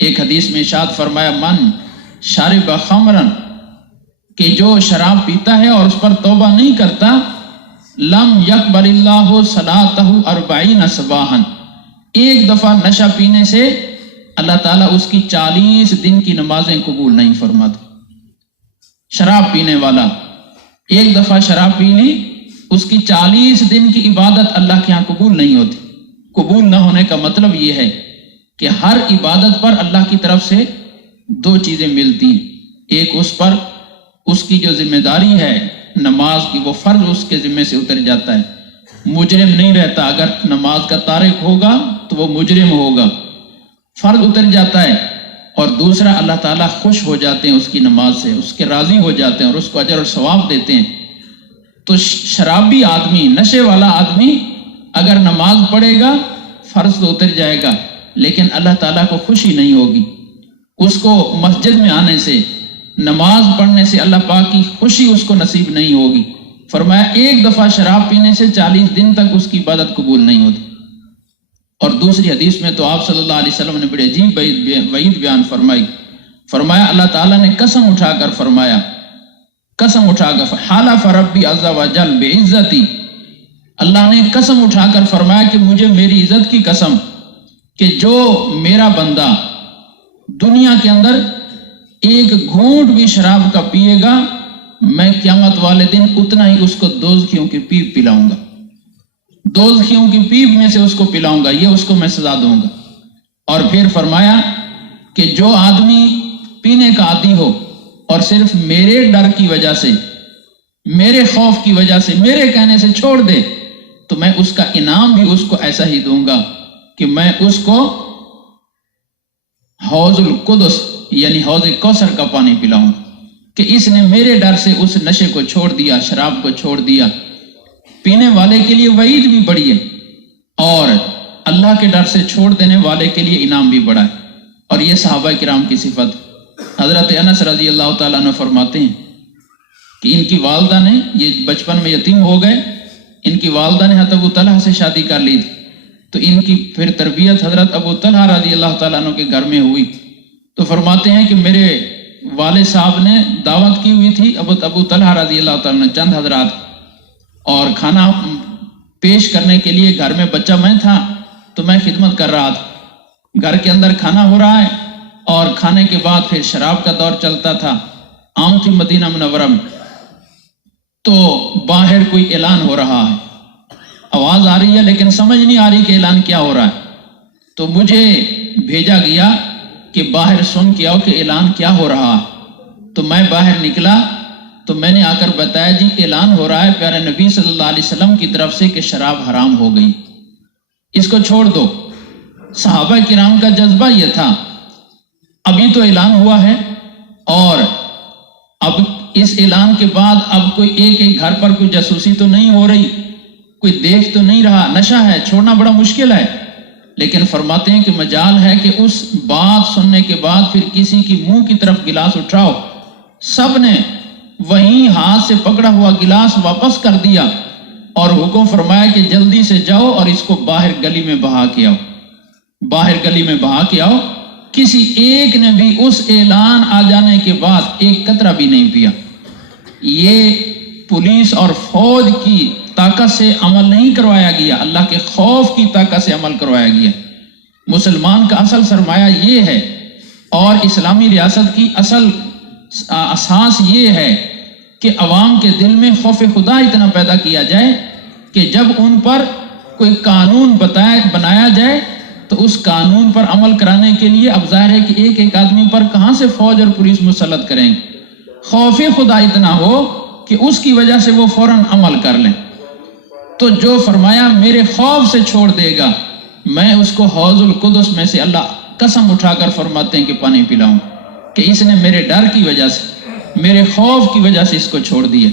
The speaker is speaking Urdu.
ایک حدیث میں ارشاد فرمایا من شارب خمرن، کہ جو شراب پیتا ہے اور اس پر توبہ نہیں کرتا، لم یقبل اللہ صلاتہ 40 صباحا، ایک دفعہ نشہ پینے سے اللہ تعالیٰ اس کی 40 دن کی نمازیں قبول نہیں فرماتے۔ شراب پینے والا ایک دفعہ شراب پی لی، اس کی 40 دن کی عبادت اللہ کے ہاں قبول نہیں ہوتی۔ قبول نہ ہونے کا مطلب یہ ہے کہ ہر عبادت پر اللہ کی طرف سے 2 چیزیں ملتی ہیں، ایک اس پر اس کی جو ذمہ داری ہے نماز کی، وہ فرض اس کے ذمہ سے اتر جاتا ہے، مجرم نہیں رہتا، اگر نماز کا تارک ہوگا تو وہ مجرم ہوگا، فرض اتر جاتا ہے، اور دوسرا اللہ تعالیٰ خوش ہو جاتے ہیں اس کی نماز سے، اس کے راضی ہو جاتے ہیں اور اس کو اجر اور ثواب دیتے ہیں۔ تو شرابی آدمی، نشے والا آدمی اگر نماز پڑھے گا فرض تو اتر جائے گا، لیکن اللہ تعالیٰ کو خوشی نہیں ہوگی، اس کو مسجد میں آنے سے، نماز پڑھنے سے اللہ پاک کی خوشی اس کو نصیب نہیں ہوگی۔ فرمایا ایک دفعہ شراب پینے سے 40 دن تک اس کی عبادت قبول نہیں ہوتی۔ اور دوسری حدیث میں تو آپ صلی اللہ علیہ وسلم نے بڑے عجیب وعید بیان فرمائی، فرمایا اللہ تعالیٰ نے قسم اٹھا کر فرمایا، قسم اٹھا کر حلف ربی عز وجل بعزتی، اللہ نے قسم اٹھا کر فرمایا کہ مجھے میری عزت کی قسم کہ جو میرا بندہ دنیا کے اندر ایک گھونٹ بھی شراب کا پیے گا، میں قیامت والے دن اتنا ہی اس کو دوزخیوں کی پیپ پلاؤں گا، دوزخیوں کی پیپ میں سے اس کو پلاؤں گا، یہ اس کو میں سزا دوں گا۔ اور پھر فرمایا کہ جو آدمی پینے کا عادی ہو اور صرف میرے ڈر کی وجہ سے، میرے خوف کی وجہ سے، میرے کہنے سے چھوڑ دے، تو میں اس کا انعام بھی اس کو ایسا ہی دوں گا کہ میں اس کو حوض القدس یعنی حوض کوثر کا پانی پلاؤں، کہ اس نے میرے ڈر سے اس نشے کو چھوڑ دیا، شراب کو چھوڑ دیا۔ پینے والے کے لیے وعید بھی بڑی ہے اور اللہ کے ڈر سے چھوڑ دینے والے کے لیے انعام بھی بڑا ہے۔ اور یہ صحابہ کرام کی صفت۔ حضرت انس رضی اللہ تعالیٰ عنہ فرماتے ہیں کہ ان کی والدہ نے، یہ بچپن میں یتیم ہو گئے، ان کی والدہ نے حضرت ابو طلحہ سے شادی کر لی تھی، تو ان کی پھر تربیت حضرت ابو طلحہ رضی اللہ تعالیٰ عنہ کے گھر میں ہوئی۔ تو فرماتے ہیں کہ میرے والد صاحب نے دعوت کی ہوئی تھی ابو طلحہ رضی اللہ تعالیٰ عنہ، چند حضرات، اور کھانا پیش کرنے کے لیے گھر میں بچہ میں تھا، تو میں خدمت کر رہا تھا، گھر کے اندر کھانا ہو رہا ہے اور کھانے کے بعد پھر شراب کا دور چلتا تھا، عام تھی مدینہ منورہ میں۔ تو باہر کوئی اعلان ہو رہا ہے، آواز آ رہی ہے لیکن سمجھ نہیں آ رہی کہ اعلان کیا ہو رہا ہے، تو مجھے بھیجا گیا کہ باہر سن کے آؤ کہ اعلان کیا ہو رہا ہے۔ تو میں باہر نکلا تو میں نے آ کر بتایا جی اعلان ہو رہا ہے پیارے نبی صلی اللہ علیہ وسلم کی طرف سے کہ شراب حرام ہو گئی، اس کو چھوڑ دو۔ صحابہ کرام کا جذبہ یہ تھا، ابھی تو اعلان ہوا ہے اور اب اس اعلان کے بعد اب کوئی ایک گھر پر کوئی جاسوسی تو نہیں ہو رہی، کوئی دیکھ تو نہیں رہا، نشہ ہے، چھوڑنا بڑا مشکل ہے، لیکن فرماتے ہیں کہ مجال ہے کہ اس بات سننے کے بعد پھر کسی کی منہ کی طرف گلاس اٹھاؤ۔ سب نے وہیں ہاتھ سے پکڑا ہوا گلاس واپس کر دیا اور حکم فرمایا کہ جلدی سے جاؤ اور اس کو باہر گلی میں بہا کے آؤ، باہر گلی میں بہا کے آؤ۔ کسی ایک نے بھی اس اعلان آ جانے کے بعد ایک قطرہ بھی نہیں پیا۔ یہ پولیس اور فوج کی طاقت سے عمل نہیں کروایا گیا، اللہ کے خوف کی طاقت سے عمل کروایا گیا۔ مسلمان کا اصل سرمایہ یہ ہے، اور اسلامی ریاست کی اصل اساس یہ ہے کہ عوام کے دل میں خوف خدا اتنا پیدا کیا جائے کہ جب ان پر کوئی قانون بنایا جائے تو اس قانون پر عمل کرانے کے لیے اب ظاہر ہے کہ ایک ایک آدمی پر کہاں سے فوج اور پولیس مسلط کریں گے۔ خوف خدا اتنا ہو کہ اس کی وجہ سے وہ فوراً عمل کر لیں۔ تو جو فرمایا میرے خوف سے چھوڑ دے گا، میں اس کو حوض القدس میں سے اللہ قسم اٹھا کر فرماتے ہیں کہ پانی پلاؤں، کہ اس نے میرے ڈر کی وجہ سے، میرے خوف کی وجہ سے اس کو چھوڑ دیا۔